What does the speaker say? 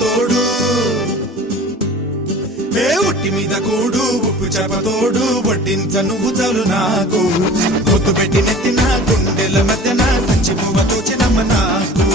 తోడు ఏ ఒట్టి మీద కూడు ఉప్పు చేప తోడు వడ్డించ నువ్వు చాలు నాకు పొత్తు పెట్టి నెత్తిన గుండెల మధ్యన సంచి పువ్వ తోచినమ్మ నాకు